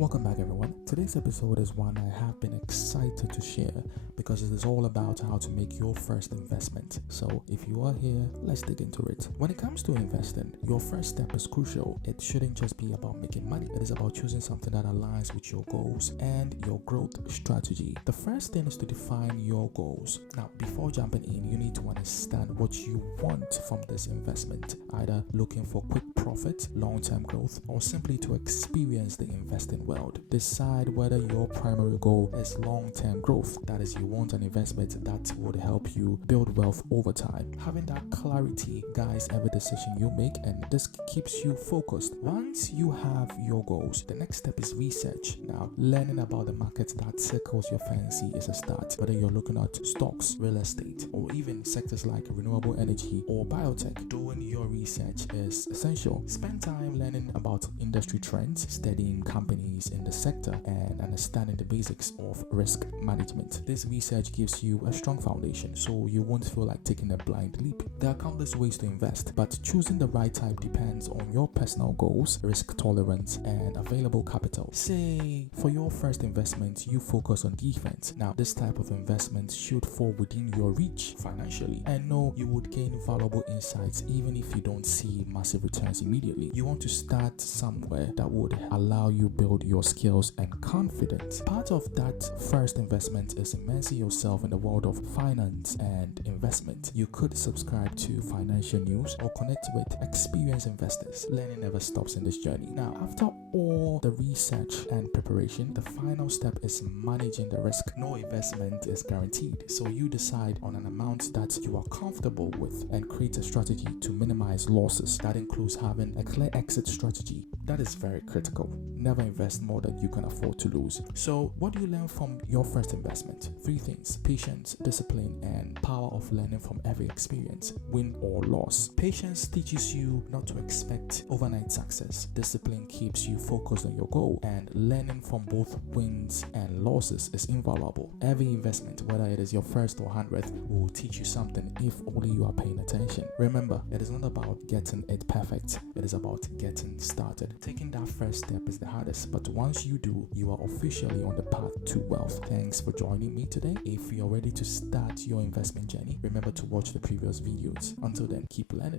Welcome back, everyone. Today's episode is one I have been excited to share because it is all about how to make your first investment. So if you are here, let's dig into it. When it comes to investing, your first step is crucial. It shouldn't just be about making money. It is about choosing something that aligns with your goals and your growth strategy. The first thing is to define your goals. Now, before jumping in, you need to understand what you want from this investment, either looking for quick profit, long-term growth, or simply to experience the investing world. Decide whether your primary goal is long-term growth. That is, you want an investment that would help you build wealth over time. Having that clarity guides every decision you make, and this keeps you focused. Once you have your goals, the next step is research. Now, learning about the market that tickles your fancy is a start. Whether you're looking at stocks, real estate, or even sectors like renewable energy or biotech, doing your research is essential. Spend time learning about industry trends, studying companies in the sector, and understanding the basics of risk management. This research gives you a strong foundation, so you won't feel like taking a blind leap. There are countless ways to invest, but choosing the right type depends on your personal goals, risk tolerance, and available capital. Say, for your first investment, you focus on defense. Now, this type of investment should fall within your reach financially, and know you would gain valuable insights even if you don't see massive returns immediately. You want to start somewhere that would allow you build your skills and confidence. Part of that first investment is immersing yourself in the world of finance and investment. You could subscribe to financial news or connect with experienced investors. Learning never stops in this journey. Now, after all the research and preparation, the final step is managing the risk. No investment is guaranteed, so you decide on an amount that you are comfortable with and create a strategy to minimize losses. That includes having a clear exit strategy. That is very critical. Never invest more than you can afford to lose. So, what do you learn from your first investment? 3 things: patience, discipline, and power of learning from every experience, win or loss. Patience teaches you not to expect overnight success. Discipline keeps you focused on your goal, and learning from both wins and losses is invaluable. Every investment, whether it is your first or 100th, will teach you something if only you are paying attention. Remember, it is not about getting it perfect. It is about getting started. Taking that first step is the hardest, but once you do, you are officially on the path to wealth. Thanks for joining me today. If you're ready to start your investment journey, remember to watch the previous videos. Until then, keep learning.